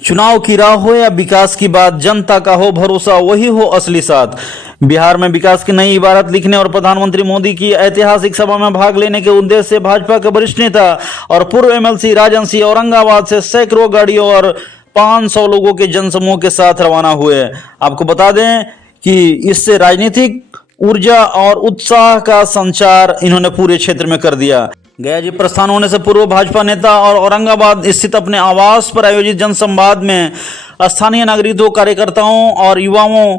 चुनाव की राह हो या विकास की बात, जनता का हो भरोसा, वही हो असली साथ। बिहार में विकास की नई इबारत लिखने और प्रधानमंत्री मोदी की ऐतिहासिक सभा में भाग लेने के उद्देश्य से भाजपा के वरिष्ठ नेता और पूर्व एमएलसी राजन सिंह औरंगाबाद से सैकड़ों गाड़ियों और 500 लोगों के जनसमूह के साथ रवाना हुए। आपको बता दें कि इससे राजनीतिक ऊर्जा और उत्साह का संचार इन्होंने पूरे क्षेत्र में कर दिया। गया जी प्रस्थान होने से पूर्व भाजपा नेता और औरंगाबाद स्थित अपने आवास पर आयोजित जनसंवाद में स्थानीय नागरिकों, कार्यकर्ताओं और युवाओं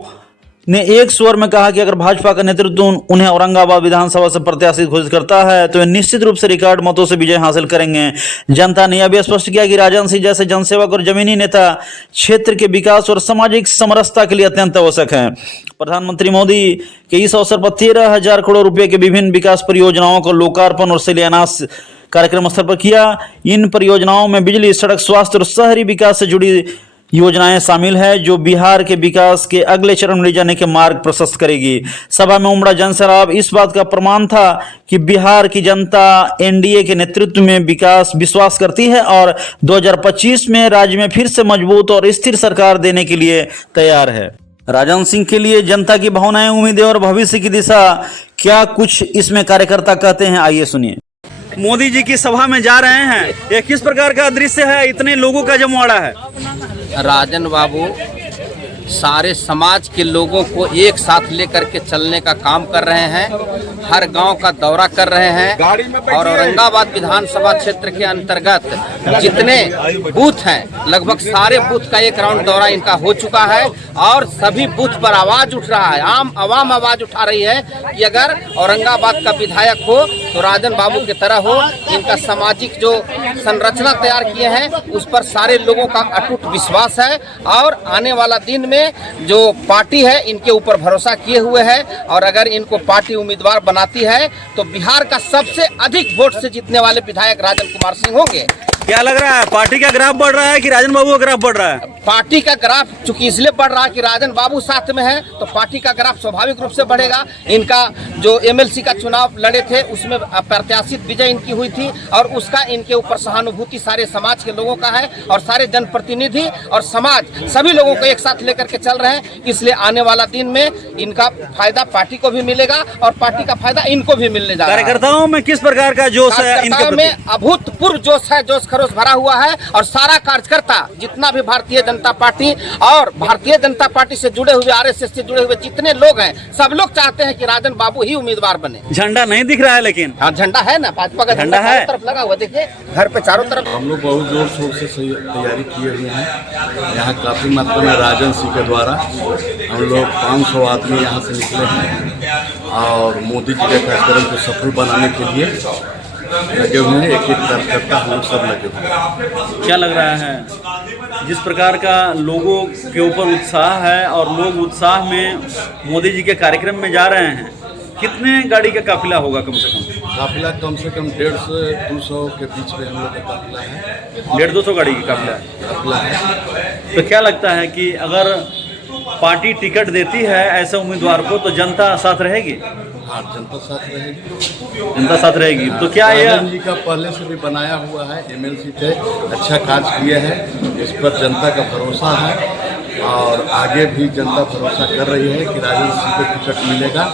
ने एक स्वर में कहा कि अगर भाजपा का नेतृत्व उन्हें औरंगाबाद विधानसभा से प्रत्याशित घोषित करता है तो वे निश्चित रूप से रिकॉर्ड मतों से विजय हासिल करेंगे। जनता ने यह भी स्पष्ट किया कि राजन सिंह जैसे जनसेवक और जमीनी नेता क्षेत्र के विकास और सामाजिक समरसता के लिए अत्यंत आवश्यक है। प्रधानमंत्री मोदी के इस अवसर पर 13,000 करोड़ रुपए के विभिन्न विकास परियोजनाओं का लोकार्पण और शिलान्यास कार्यक्रम स्थल पर किया। इन परियोजनाओं में बिजली, सड़क, स्वास्थ्य और शहरी विकास से जुड़ी योजनाएं शामिल है जो बिहार के विकास के अगले चरण में ले जाने के मार्ग प्रशस्त करेगी। सभा में उमड़ा जनसैलाब इस बात का प्रमाण था कि बिहार की जनता एनडीए के नेतृत्व में विश्वास करती है और 2025 में राज्य में फिर से मजबूत और स्थिर सरकार देने के लिए तैयार है। राजन सिंह के लिए जनता की भावनाएं, उम्मीदें और भविष्य की दिशा, क्या कुछ इसमें कार्यकर्ता कहते हैं, आइए सुनिए। मोदी जी की सभा में जा रहे हैं, ये किस प्रकार का दृश्य है? इतने लोगों का जमवाड़ा है। राजन बाबू सारे समाज के लोगों को एक साथ लेकर के चलने का काम कर रहे हैं। हर गांव का दौरा कर रहे हैं और औरंगाबाद विधानसभा क्षेत्र के अंतर्गत जितने बूथ हैं लगभग सारे बूथ का एक राउंड दौरा इनका हो चुका है और सभी बूथ पर आवाज उठ रहा है। आम आवाम आवाज उठा रही है कि अगर औरंगाबाद का विधायक हो तो राजन बाबू की तरह हो। इनका सामाजिक जो संरचना तैयार किए हैं उस पर सारे लोगों का अटूट विश्वास है और आने वाला दिन में जो पार्टी है इनके ऊपर भरोसा किए हुए है और अगर इनको पार्टी उम्मीदवार बनाती है तो बिहार का सबसे अधिक वोट से जीतने वाले विधायक राजन कुमार सिंह होंगे। क्या लग रहा है, पार्टी का ग्राफ बढ़ रहा है कि राजन बाबू का ग्राफ बढ़ रहा है? पार्टी का ग्राफ चूंकि इसलिए बढ़ रहा है कि राजन बाबू साथ में है तो पार्टी का ग्राफ स्वाभाविक रूप से बढ़ेगा। इनका जो एमएलसी का चुनाव लड़े थे उसमें प्रत्याशित विजय इनकी हुई थी और उसका इनके ऊपर सहानुभूति सारे समाज के लोगों का है और सारे जनप्रतिनिधि और समाज सभी लोगों को एक साथ लेकर के चल रहे हैं। इसलिए आने वाला दिन में इनका फायदा पार्टी को भी मिलेगा और पार्टी का फायदा इनको भी मिलने जा रहा है। कार्यकर्ताओं में किस प्रकार का जोश है? कार्यकर्ताओं में अभूतपूर्व जोश है, जोश खरोश भरा हुआ है और सारा कार्यकर्ता जितना भी भारतीय जनता पार्टी और भारतीय जनता पार्टी से जुड़े हुए, आरएसएस से जुड़े हुए जितने लोग हैं सब लोग चाहते हैं कि राजन बाबू ही उम्मीदवार बने। झंडा नहीं दिख रहा है लेकिन हाँ झंडा है ना, भाजपा का झंडा है तरफ लगा हुआ, देखिए घर पे चारों तरफ। हम लोग बहुत जोर शोर से तैयारी किए हुए हैं। यहाँ काफी मात्रा में राजन सिंह के द्वारा हम लोग 500 आदमी यहाँ से निकले हैं और मोदी जी के कार्यक्रम को सफल बनाने के लिए लगे हुए हैं। एक कार्यकर्ता हम लोग सब लगे हुए हैं। क्या लग रहा है जिस प्रकार का लोगों के ऊपर उत्साह है और लोग उत्साह में मोदी जी के कार्यक्रम में जा रहे हैं, कितने गाड़ी का काफिला होगा? कम से कम काफिला कम से कम 150 से 200 के बीच में हम लोग का काफिला है। 150-200 गाड़ी की काफिला है। तो क्या लगता है कि अगर पार्टी टिकट देती है ऐसे उम्मीदवार को तो जनता साथ रहेगी? हाँ, जनता साथ रहेगी। जनता साथ रहेगी। तो क्या राजन जी का पहले से भी बनाया हुआ है, एमएलसी थे, अच्छा कार्य किए हैं, इस पर जनता का भरोसा है और आगे भी जनता भरोसा कर रही है कि राजन सिंह को टिकट मिलेगा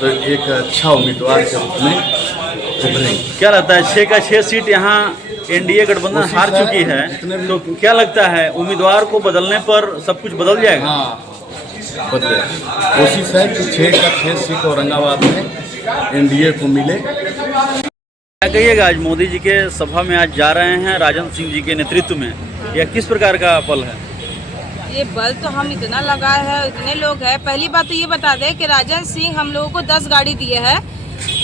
तो एक अच्छा उम्मीदवार के रूप में उभरेंगे। क्या लगता है 6 का 6 सीट यहाँ एनडीए गठबंधन हार चुकी है, तो क्या लगता है उम्मीदवार को बदलने पर सब कुछ बदल जाएगा? हाँ, बदले। कोशिश है कि 6 का 6 सीट औरंगाबाद में एनडीए को मिले। क्या कहिएगा, आज मोदी जी के सभा में आज जा रहे हैं राजन सिंह जी के नेतृत्व में, यह किस प्रकार का पल है? ये बल तो हम इतना लगाए हैं, इतने लोग हैं। पहली बात तो ये बता दें कि राजन सिंह हम लोगों को 10 गाड़ी दिए हैं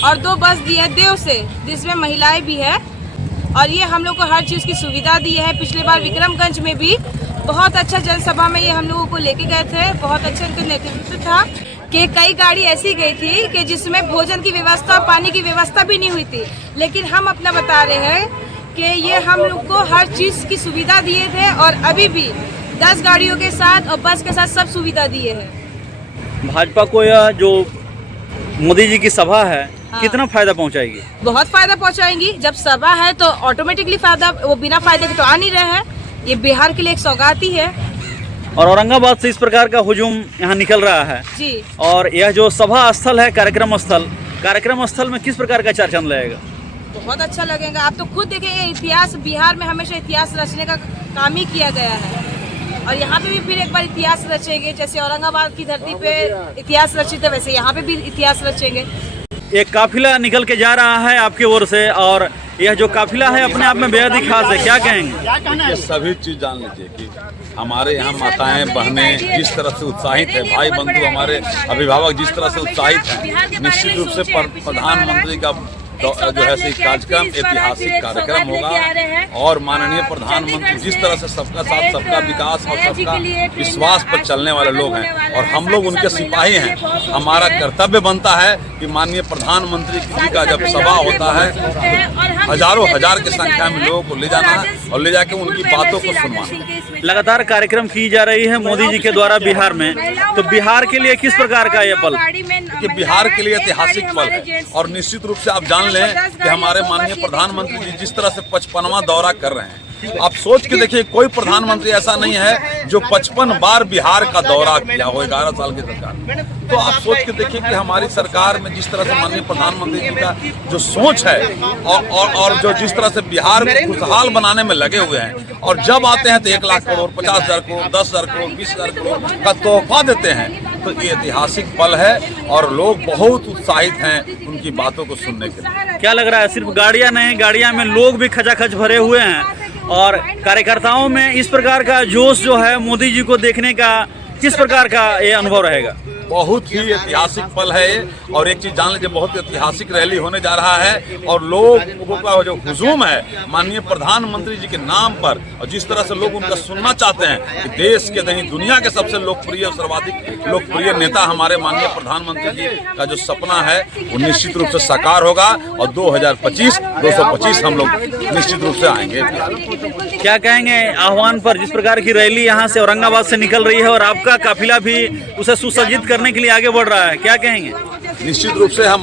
और 2 बस दिए हैं देव से, जिसमें महिलाएं भी है और ये हम लोग को हर चीज़ की सुविधा दी है। पिछले बार विक्रमगंज में भी बहुत अच्छा जनसभा में ये हम लोगों को लेके गए थे, बहुत अच्छा इनका नेतृत्व था कि कई गाड़ी ऐसी गई थी कि जिसमें भोजन की व्यवस्था, पानी की व्यवस्था भी नहीं हुई थी, लेकिन हम अपना बता रहे हैं कि ये हम लोग को हर चीज़ की सुविधा दिए थे और अभी भी 10 गाड़ियों के साथ और बस के साथ सब सुविधा दिए हैं। भाजपा को यह जो मोदी जी की सभा है कितना फायदा पहुंचाएगी? बहुत फायदा पहुंचाएंगी। जब सभा है तो ऑटोमेटिकली फायदा, वो बिना फायदे के तो आ नहीं रहे हैं। ये बिहार के लिए एक सौगात ही है। और औरंगाबाद से इस प्रकार का हुजूम यहाँ निकल रहा है जी। और यह जो सभा स्थल है, कार्यक्रम स्थल में किस प्रकार का चार चांद लगेगा? बहुत अच्छा लगेगा। आप तो खुद देखेंगे, इतिहास बिहार में हमेशा इतिहास रचने का काम ही किया गया है और यहाँ पे भी फिर एक बार इतिहास रचेंगे। जैसे औरंगाबाद की धरती पे इतिहास रचित है, वैसे यहाँ पे भी इतिहास रचेंगे। एक काफिला निकल के जा रहा है आपकी ओर से और यह जो काफिला है अपने आप में बेहद ही खास है, क्या कहेंगे? ये सभी चीज जान लीजिए कि हमारे यहाँ माताएं बहनें जिस तरह से उत्साहित है, भाई बंधु हमारे अभिभावक जिस तरह से उत्साहित हैं, निश्चित रूप से प्रधानमंत्री का जो है कार्यक्रम ऐतिहासिक कार्यक्रम होगा और माननीय प्रधानमंत्री जिस तरह से सबका साथ सबका विकास और सबका विश्वास पर चलने वाले लोग हैं और हम लोग उनके सिपाही हैं। हमारा कर्तव्य बनता है कि माननीय प्रधानमंत्री जी का जब सभा होता है तो हजारों हजार की संख्या में लोगों को ले जाना और ले जाके उनकी बातों को सुनवाना। लगातार कार्यक्रम की जा रही है मोदी जी के द्वारा बिहार में, तो बिहार के लिए किस प्रकार का ये पल? कि बिहार के लिए ऐतिहासिक पल है और निश्चित रूप से आप जान लें कि हमारे माननीय प्रधानमंत्री जी जिस तरह से 55वां दौरा कर रहे हैं, आप सोच के देखिए कोई प्रधानमंत्री ऐसा नहीं है जो 55 बार बिहार का दौरा किया हो 11 साल की सरकार में। तो आप सोच के देखिए कि हमारी सरकार में जिस तरह से माननीय प्रधानमंत्री जी का जो सोच है और जो जिस तरह से बिहार को खुशहाल बनाने में लगे हुए हैं और जब आते हैं तो 1 लाख करोड़ 50,000 करोड़ 10,000 करोड़ 20,000 करोड़ का तोहफा देते हैं। तो ये ऐतिहासिक पल है और लोग बहुत उत्साहित हैं उनकी बातों को सुनने के लिए। क्या लग रहा है, सिर्फ गाड़ियां नहीं, गाड़ियां में लोग भी खचाखच भरे हुए हैं और कार्यकर्ताओं में इस प्रकार का जोश जो है मोदी जी को देखने का, किस प्रकार का ये अनुभव रहेगा? बहुत ही ऐतिहासिक पल है ये और एक चीज जान लीजिए, बहुत ऐतिहासिक रैली होने जा रहा है और लोगों का जो हुजूम है माननीय प्रधानमंत्री जी के नाम पर और जिस तरह से लोग उनका सुनना चाहते हैं कि देश के नहीं दुनिया के सबसे लोकप्रिय सर्वाधिक लोकप्रिय नेता हमारे माननीय प्रधानमंत्री जी का जो सपना है वो निश्चित रूप से साकार होगा और 2025 हम लोग निश्चित रूप से आएंगे। क्या कहेंगे आह्वान पर, जिस प्रकार की रैली यहाँ से औरंगाबाद से निकल रही है और आपका काफिला भी उसे सुसज्जित करने के लिए आगे बढ़ रहा है, क्या कहेंगे? निश्चित रूप से हम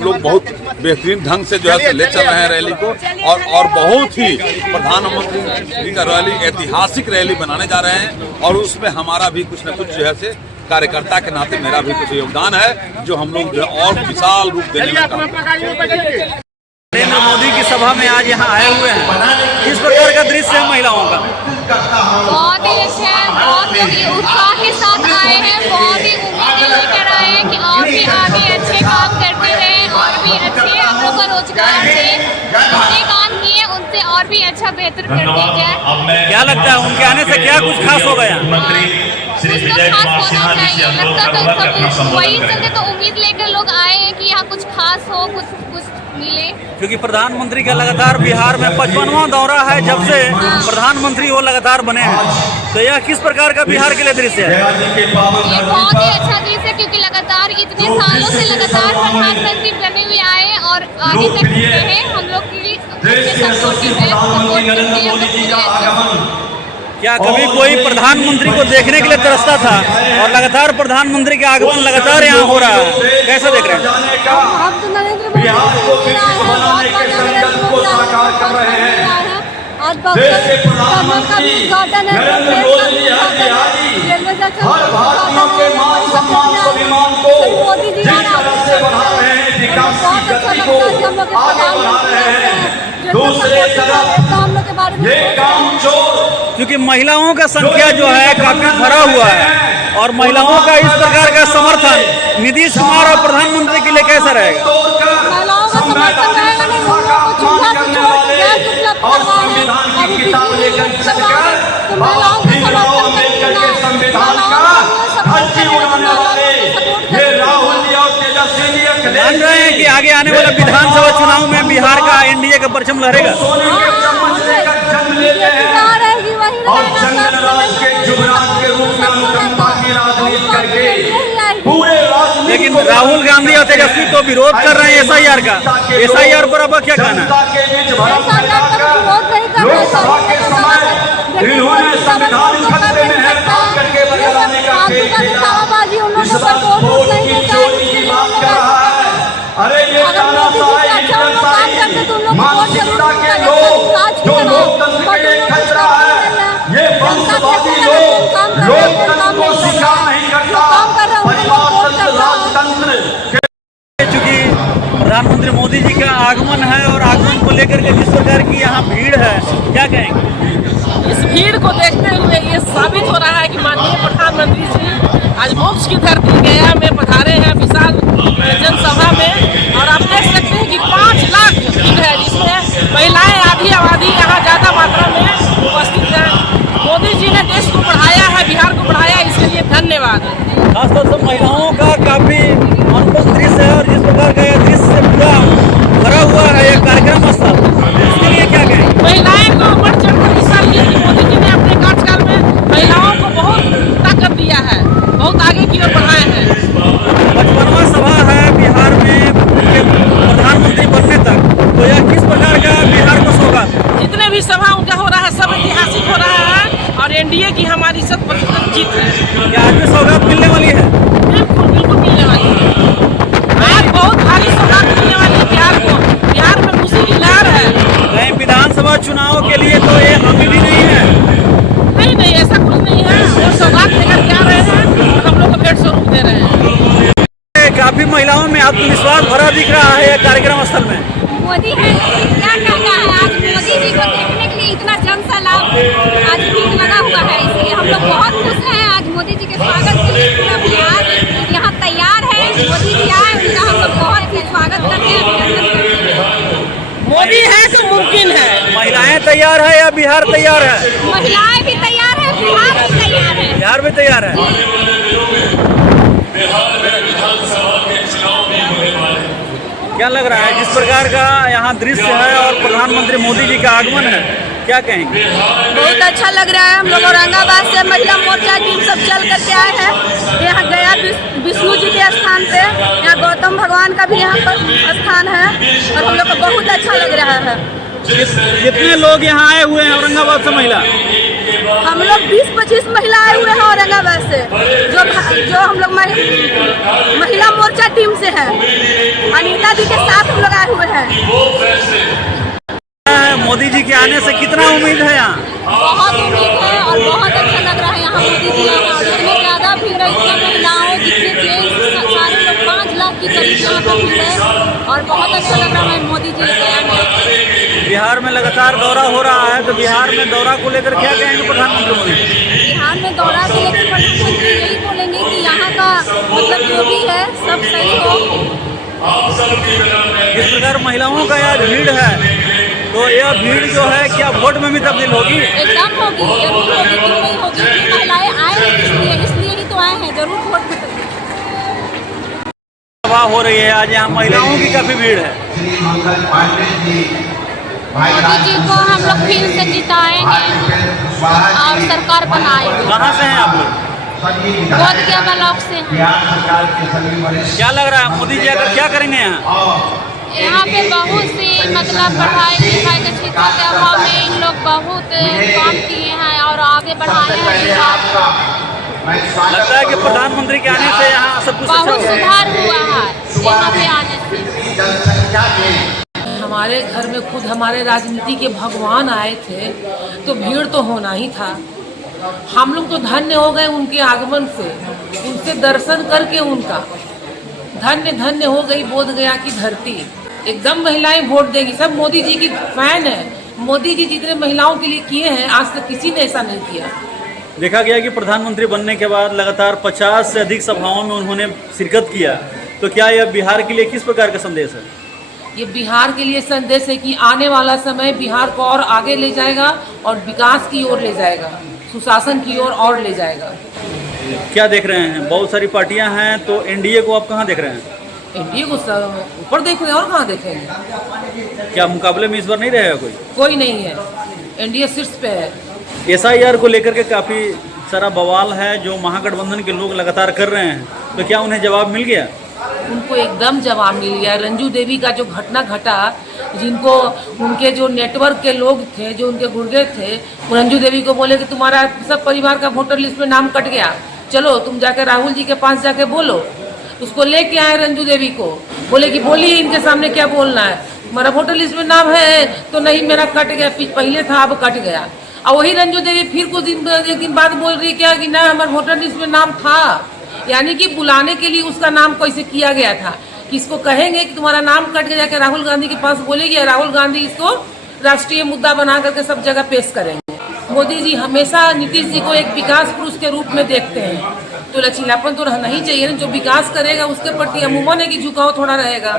लोग बहुत बेहतरीन ढंग से जो है ले चल रहे हैं रैली को और बहुत ही प्रधानमंत्री जी का रैली ऐतिहासिक रैली बनाने जा रहे हैं और उसमें हमारा भी कुछ न कुछ जो है से कार्यकर्ता के नाते मेरा भी कुछ योगदान है जो हम लोग और विशाल रूप देने में काम करेंगे। नरेंद्र मोदी की सभा में आज यहाँ आए हुए हैं, किस प्रकार का दृश्य है महिलाओं का? बहुत ही अच्छा है, बहुत ही उत्साह के साथ आए हैं, बहुत ही उम्मीदें लेकर आए हैं कि और भी आगे अच्छे काम करते रहें और भी अच्छे हम लोग का रोजगार से जितने काम किए उनसे और भी अच्छा बेहतर कर दिया जाए। क्या लगता है उनके आने से क्या कुछ खास होगा यहाँ? कुछ तो खास होना चाहिए, लगता तो सब वही चलते तो उम्मीद लेकर लोग आए हैं कि यहाँ कुछ खास हो, कुछ मिले। क्योंकि प्रधानमंत्री का लगातार बिहार में 55वां दौरा है, जब से प्रधानमंत्री वो लगातार बने हैं, तो यह किस प्रकार का बिहार के लिए दृश्य है? ये बहुत ही अच्छा दृश्य है क्योंकि लगातार इतने सालों से लगातार प्रधानमंत्री बने हुए आए और आगे तक रहे, हम लोग के लिए सपोर्टिव है, सपोर्ट करते हैं। क्या कभी कोई प्रधानमंत्री को देखने के लिए तरसता था और लगातार प्रधानमंत्री के आगमन लगातार यहाँ हो रहा है, कैसे देख रहे हैं? हम तो नरेंद्र मोदी को साकार कर रहे हैं। आज नरेंद्र मोदी हर भारतीयों के मान सम्मान स्वाभिमान को जिस तरह से बढ़ा रहे हैं, विकास की गति को आगे बढ़ा रहे हैं। दूसरे तरफ ये काम जो क्योंकि महिलाओं का संख्या जो है काफी भरा हुआ है और महिलाओं का इस प्रकार का समर्थन नीतीश कुमार और प्रधानमंत्री के लिए कैसा रहेगा? महिलाओं का समर्थन रहेगा नहीं, महिलाओं को चूल्हा से छोड़ के गैस उपलब्ध करवाएं और किताब लेकर चलकर आप भी लोग मिलकर के संविधान का धज्जी उड़ाने वाले ये राहुल जी और तेजस्वी जी मान रहे हैं कि आगे आने वाले विधानसभा चुनाव में बिहार का एनडीए का परचम लहरेगा। सोने के चम्मच लेकर जन्म लेते हैं और जंगल राज के जुबरान के रूप में अनुकंपा की राजनीति करके पूरे लेकिन राहुल गांधी और तेजस्वी तो विरोध कर रहे हैं एसआईआर का। एसआईआर पर अब क्या कहना है? लोकसभा के समय इन्होंने संविधान खतरे में है काम करके बदलाने का खेल खेला। इस बार वोट की चोरी की बात कर रहा है। अरे ये तानाशाही मानसिकता के लोग जो लोकतंत्र के लिए खतरा है राष्ट्रवादी लोग लोकतंत्र को स्वीकार नहीं करता, परिवारतंत्र राजतंत्र। चूंकि प्रधानमंत्री मोदी जी का आगमन है और आगमन को लेकर के जिस प्रकार की यहाँ भीड़ है, क्या कहेंगे? इस भीड़ को देखते हुए ये साबित हो रहा है कि माननीय प्रधानमंत्री जी आज मोक्ष की धरती गया में पधारे हैं विशाल जनसभा में, और आप देख सकते हैं कि 5 लाख भीड़ है, जिसमें महिलाएं आधी आबादी यहाँ ज़्यादा मात्रा में उपस्थित हैं। मोदी जी ने देश को बढ़ाया है, बिहार को बढ़ाया, इसके लिए धन्यवाद। खासतौर से महिलाओं का काफी अनुभव दृश्य है और जिस प्रकार का यह दृश्य से पूरा भरा हुआ है यह कार्यक्रम स्थल, इसके लिए क्या कहें? महिलाएं को बढ़ चढ़कर हिस्सा लिए कि मोदी जी ने अपने कार्यकाल में महिलाओं को बहुत ताकत दिया है, बहुत आगे की ओर बढ़ाए हैं। 55वां सभा है बिहार में उनके प्रधानमंत्री बनने तक, तो यह किस प्रकार का बिहार को स्वागत? जितने भी सभा उनका हो रहा है सब ऐतिहासिक हो रहा है और एनडीए की हमारी 100% जीत है। क्या आज भी सौगात मिलने वाली है? बिल्कुल बिल्कुल मिलने वाली है। आज बहुत भारी सौगात मिलने वाली है बिहार को। बिहार में खुशी की लहर है। कहीं विधानसभा चुनाव के लिए तो ये हामी भी नहीं है। नहीं नहीं, ऐसा कुछ नहीं है। वो सौगात लेकर के आ रहे हैं और हम लोग को भेंट स्वरूप दे रहे हैं। काफी महिलाओं में आत्मविश्वास भरा दिख रहा है यह कार्यक्रम स्थल में। मोदी है, क्या कहना है, आज मोदी जी को देखने के लिए इतना जनसैलाब आज भीड़ लगा हुआ है, इसलिए हम लोग बहुत खुश हैं। आज मोदी जी के स्वागत के लिए पूरा बिहार यहाँ तैयार है। मोदी जी आए, उनका हम लोग बहुत ही स्वागत करते हैं, अभिनंदन करते हैं। मोदी है तो मुमकिन है। महिलाएं तैयार है या बिहार तैयार है? महिलाएं भी तैयार है, बिहार भी तैयार है। बिहार भी तैयार है। क्या लग रहा है जिस प्रकार का यहाँ दृश्य है और प्रधानमंत्री मोदी जी का आगमन है, क्या कहेंगे? बहुत अच्छा लग रहा है। हम लोग औरंगाबाद से महिला मोर्चा टीम सब चल करके आए हैं। यहाँ गया विष्णु जी के स्थान पे, यहाँ गौतम भगवान का भी यहाँ पर स्थान है और हम लोग को बहुत अच्छा लग रहा है। कितने लोग यहाँ आए हुए हैं औरंगाबाद से महिला? हम लोग 20-25 महिला आए हुए हैं औरंगाबाद से, जो हम लोग महिला मोर्चा टीम से हैं। अनीता जी के साथ हम लोग आए हुए हैं। मोदी जी के आने से कितना उम्मीद है यहाँ? बहुत उम्मीद है और बहुत अच्छा लग रहा है यहाँ मोदी जी आए और इतने ज़्यादा भीड़ है, इतने महिलाओं जितने जेंट्स सारे लोग 5 लाख की करीब यहाँ पर भीड़ है और बहुत अच्छा लग रहा है मोदी जी के आने में। बिहार में लगातार दौरा हो रहा है, तो बिहार में दौरा को लेकर क्या कहेंगे प्रधानमंत्री मोदी? बिहार में दौरा के लेकर प्रधानमंत्री यही बोलेंगे कि यहाँ का मतलब जो भी है सब सही हो। इस प्रकार महिलाओं का यह भीड़ है, तो यह भीड़ जो है क्या वोट में भी तब्दील होगी? एकदम होगी, जरूर होगी, क्यों नहीं होगी? क्योंकि महिलाएं आए हैं इसलिए ही तो आए हैं, जरूर वोट में तब्दील। सभा हो रही है आज, यहाँ महिलाओं की काफी भीड़ है। मोदी जी को हम लोग फिर से जिताएंगे और सरकार बनाएंगे। कहाँ से हैं आप लोग? बोधगया ब्लॉक से हैं। क्या लग रहा है मोदी जी आकर क्या करेंगे यहाँ? यहाँ पे बहुत सी मतलब पढ़ाई लिखाई के क्षेत्र के अभाव में इन लोग बहुत काम किए हैं और आगे बढ़ाए हैं बिहार को। लगता है कि प्रधानमंत्री के आने से यहाँ सब कुछ अच्छा बहुत होगा। सुधार हुआ है यहाँ पे आने से। हमारे घर में खुद हमारे राजनीति के भगवान आए थे तो भीड़ तो होना ही था। हम लोग तो धन्य हो गए उनके आगमन से, उनसे दर्शन करके उनका धन्य धन्य हो गई बोधगया की धरती। एकदम महिलाएं वोट देगी, सब मोदी जी की फैन है। मोदी जी जितने महिलाओं के लिए किए हैं आज तक किसी ने ऐसा नहीं किया। देखा गया कि प्रधानमंत्री बनने के बाद लगातार 50 से अधिक सभाओं में उन्होंने शिरकत किया, तो क्या यह बिहार के लिए किस प्रकार का संदेश है? ये बिहार के लिए संदेश है कि आने वाला समय बिहार को और आगे ले जाएगा और विकास की ओर ले जाएगा, सुशासन की ओर और ले जाएगा। क्या देख रहे हैं? बहुत सारी पार्टियां हैं, तो एनडीए को आप कहाँ देख रहे हैं? एनडीए को ऊपर देख रहे हैं और कहाँ देखेंगे? क्या मुकाबले में इस बार नहीं रहेगा कोई? कोई नहीं है, एनडीए शीर्ष पे है। SIR को लेकर के काफ़ी सारा बवाल है जो महागठबंधन के लोग लगातार कर रहे हैं, तो क्या उन्हें जवाब मिल गया? उनको एकदम जवाब मिल गया। रंजू देवी का जो घटना घटा, जिनको उनके जो नेटवर्क के लोग थे, जो उनके गुर्गे थे, वो रंजू देवी को बोले कि तुम्हारा सब परिवार का वोटर लिस्ट में नाम कट गया, चलो तुम जाके राहुल जी के पास जाके बोलो। उसको लेके आए रंजू देवी को, बोले कि बोलिए इनके सामने क्या बोलना है, हमारा वोटर लिस्ट में नाम है तो नहीं, मेरा कट गया, पहले था अब कट गया। और वही रंजू देवी फिर कुछ एक दिन बाद बोल रही क्या कि ना हमारे वोटर लिस्ट में नाम था, यानी कि बुलाने के लिए उसका नाम कैसे किया गया था कि इसको कहेंगे कि तुम्हारा नाम कट के जाके राहुल गांधी के पास बोलेगी, राहुल गांधी इसको राष्ट्रीय मुद्दा बना करके सब जगह पेश करेंगे। मोदी जी हमेशा नीतीश जी को एक विकास पुरुष के रूप में देखते हैं, तो लचीलापन तो रहना ही चाहिए ना। जो विकास करेगा उसके प्रति अमूमन है कि झुकाव थोड़ा रहेगा।